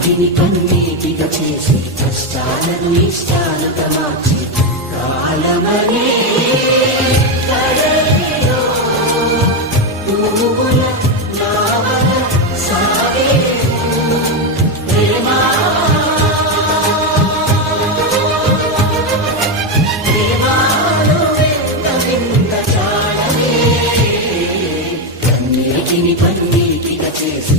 కన్నీటిని కన్నీటిగా చేసి కష్టాలను ఇష్టాలుగా మార్చి కాలమనే కడలిలో పువ్వుల నావల సాగేను ప్రేమా ప్రేమాను వింత చాలనే కన్నీటిని కన్నీటిగా చేసి